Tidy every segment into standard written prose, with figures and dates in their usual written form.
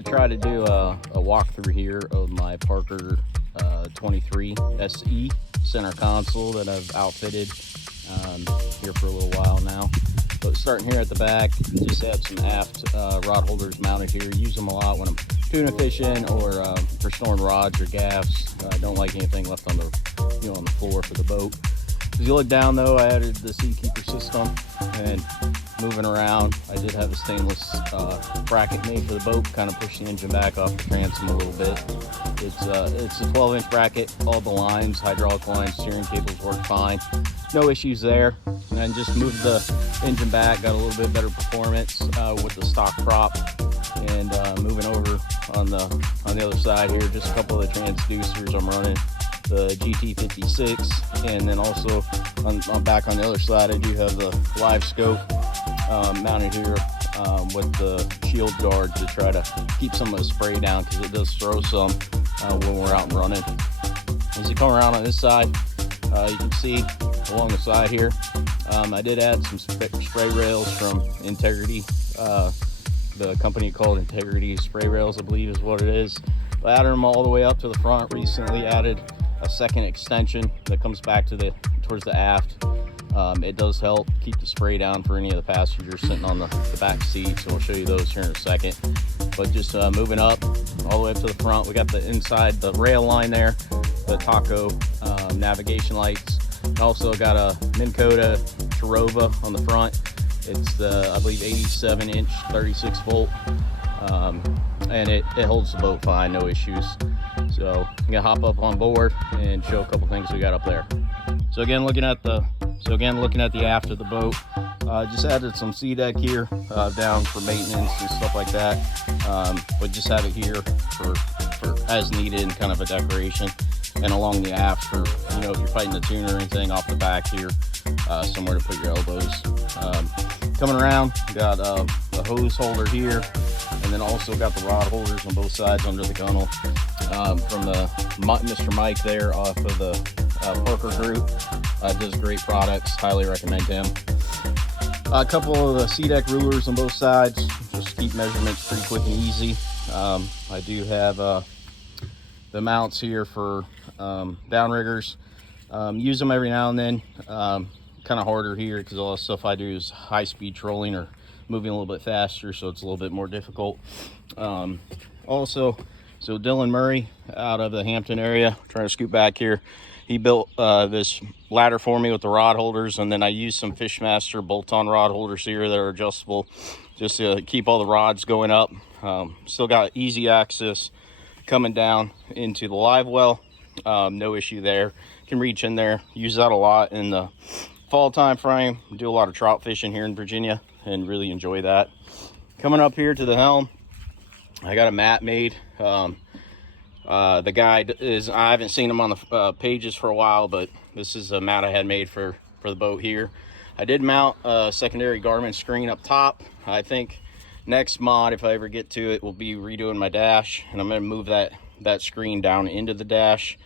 gonna try to do a walkthrough here of my Parker 23 SE center console that I've outfitted here for a little while now. But starting here at the back, just have some aft rod holders mounted here. Use them a lot when I'm tuna fishing or for storing rods or gaffs. I don't like anything left on the on the floor for the boat. As you look down though, I added the Seakeeper system, and moving around, I did have a stainless bracket made for the boat, kind of push the engine back off the transom a little bit. It's a 12-inch bracket, all the lines, hydraulic lines, steering cables work fine. No issues there. And then just moved the engine back, got a little bit better performance with the stock prop. And moving over on the other side here, just a couple of the transducers. I'm running the GT56, and then also on back on the other side, I do have the live scope mounted here with the shield guard to try to keep some of the spray down, because it does throw some when we're out and running. As you come around on this side, you can see along the side here, I did add some spray rails from Integrity, the company called Integrity Spray Rails, I believe is what it is. I added them all the way up to the front. Recently added a second extension that comes back to towards the aft. It does help keep the spray down for any of the passengers sitting on the back seat, so we'll show you those here in a second. But just moving up all the way up to the front, we got the inside, the rail line there, the Taco navigation lights. Also got a Minn Kota Tarova on the front. It's the, I believe, 87-inch 36 volt, and it holds the boat fine, no issues. So I'm gonna hop up on board and show a couple things we got up there. So again, looking at the aft of the boat, just added some sea deck here down for maintenance and stuff like that. But just have it here for as needed and kind of a decoration. And along the aft for, if you're fighting the tuna or anything, off the back here, somewhere to put your elbows. Coming around, got a hose holder here, and then also got the rod holders on both sides under the gunnel from the Mr. Mike there off of the Parker group. Does great products, highly recommend him. A couple of the sea-deck rulers on both sides, just keep measurements pretty quick and easy. I do have the mounts here for downriggers. Use them every now and then. Kind of harder here because all the stuff I do is high-speed trolling or moving a little bit faster, so it's a little bit more difficult. Also, so Dylan Murray out of the Hampton area, trying to scoot back here, he built this ladder for me with the rod holders, and then I used some Fishmaster bolt-on rod holders here that are adjustable just to keep all the rods going up. Still got easy access coming down into the live well. No issue there. Can reach in there, use that a lot in the fall time frame. Do a lot of trout fishing here in Virginia and really enjoy that. Coming up here to the helm, I got a mat made. The guy is, I haven't seen him on the pages for a while, but this is a mat I had made for the boat here. I did mount a secondary Garmin screen up top. I think next mod, if I ever get to it, will be redoing my dash, and I'm going to move that screen down into the dash.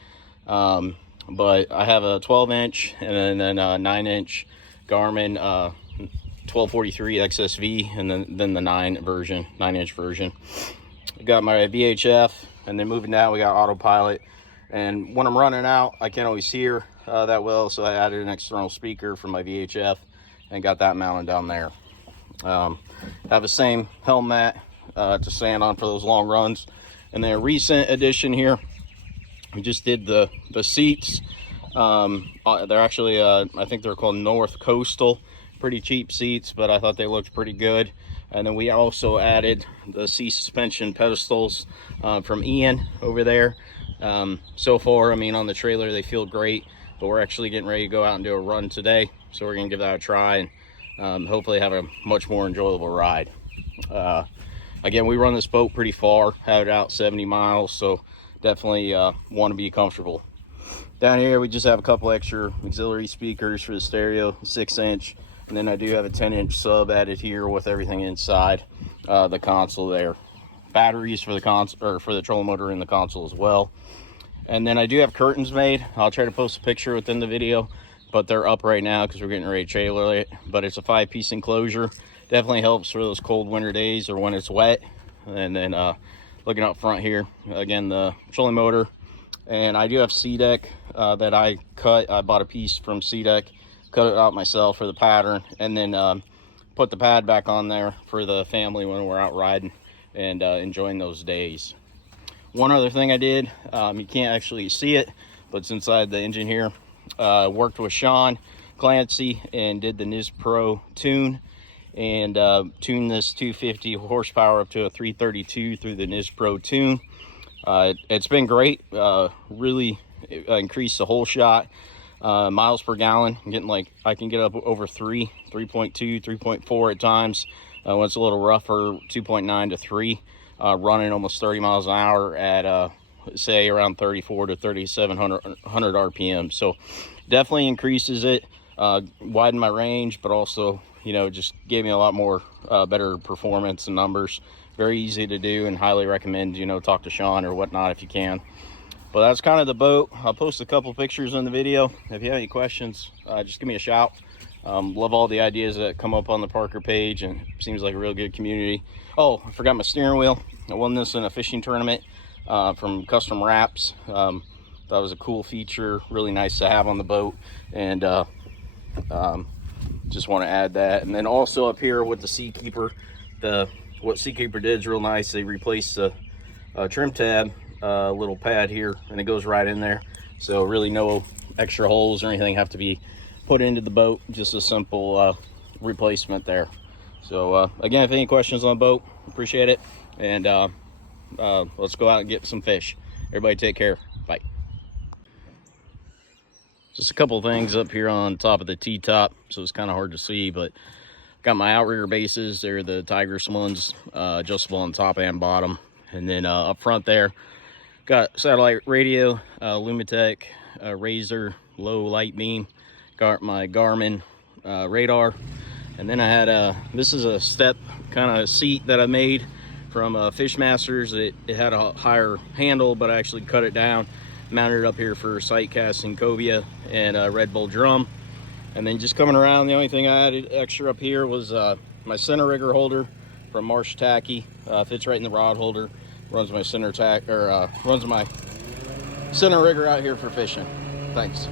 But I have a 12-inch and then a 9-inch Garmin 1243 XSV, and then the 9-inch version. I got my VHF, and then moving down, we got autopilot. And when I'm running out, I can't always hear that well, so I added an external speaker for my VHF and got that mounted down there. Have the same helm mat to stand on for those long runs. And then a recent addition here, we just did the seats. They're actually, I think they're called North Coastal. Pretty cheap seats, but I thought they looked pretty good. And then we also added the seat suspension pedestals from Ian over there. So far, I mean, on the trailer, they feel great, but we're actually getting ready to go out and do a run today. So we're gonna give that a try and hopefully have a much more enjoyable ride. Again, we run this boat pretty far, have it out 70 miles, so definitely want to be comfortable. Down here, we just have a couple extra auxiliary speakers for the stereo, 6-inch, and then I do have a 10-inch sub added here with everything inside the console there. Batteries for the console, or for the trolling motor in the console as well. And then I do have curtains made. I'll try to post a picture within the video, but they're up right now because we're getting ready to trailer it. But it's a 5-piece enclosure. Definitely helps for those cold winter days or when it's wet. And then looking up front here, again, the trolling motor. And I do have C-deck that I cut. I bought a piece from C-deck, cut it out myself for the pattern, and then put the pad back on there for the family when we're out riding and enjoying those days. One other thing I did, you can't actually see it, but it's inside the engine here. Worked with Sean Clancy and did the NIS Pro tune, and tuned this 250 horsepower up to a 332 through the NIS Pro tune. It's been great. Really increased the whole shot. Miles per gallon, I'm getting like, I can get up over 3.2, 3.4 at times. When it's a little rougher, 2.9 to 3. Running almost 30 miles an hour at say around 34 to 3700 RPM. So definitely increases it, widened my range, but also, you know, just gave me a lot more better performance and numbers. Very easy to do, and highly recommend, you know, talk to Sean or whatnot if you can. But that's kind of the boat. I'll post a couple pictures in the video. If you have any questions, just give me a shout. Love all the ideas that come up on the Parker page, and it seems like a real good community. Oh, I forgot my steering wheel. I won this in a fishing tournament from Custom Wraps. That was a cool feature, really nice to have on the boat, and just want to add that. And then also up here with the Seakeeper, what Seakeeper did is real nice. They replaced the trim tab little pad here, and it goes right in there, so really no extra holes or anything have to be put into the boat. Just a simple replacement there. So again, if any questions on the boat, appreciate it, and let's go out and get some fish. Everybody take care. Bye. Just a couple of things up here on top of the T-top, so it's kind of hard to see, but got my outrigger bases. They're the Tigris ones, adjustable on top and bottom. And then up front there, got satellite radio, Lumitech, Razor, low light beam. Got my Garmin radar. And then I had this is a step kind of seat that I made from Fishmasters. It had a higher handle, but I actually cut it down, mounted it up here for sight casting cobia and a Red Bull drum. And then just coming around, the only thing I added extra up here was my center rigger holder from Marsh Tacky. Fits right in the rod holder. Runs my center rigger out here for fishing. Thanks.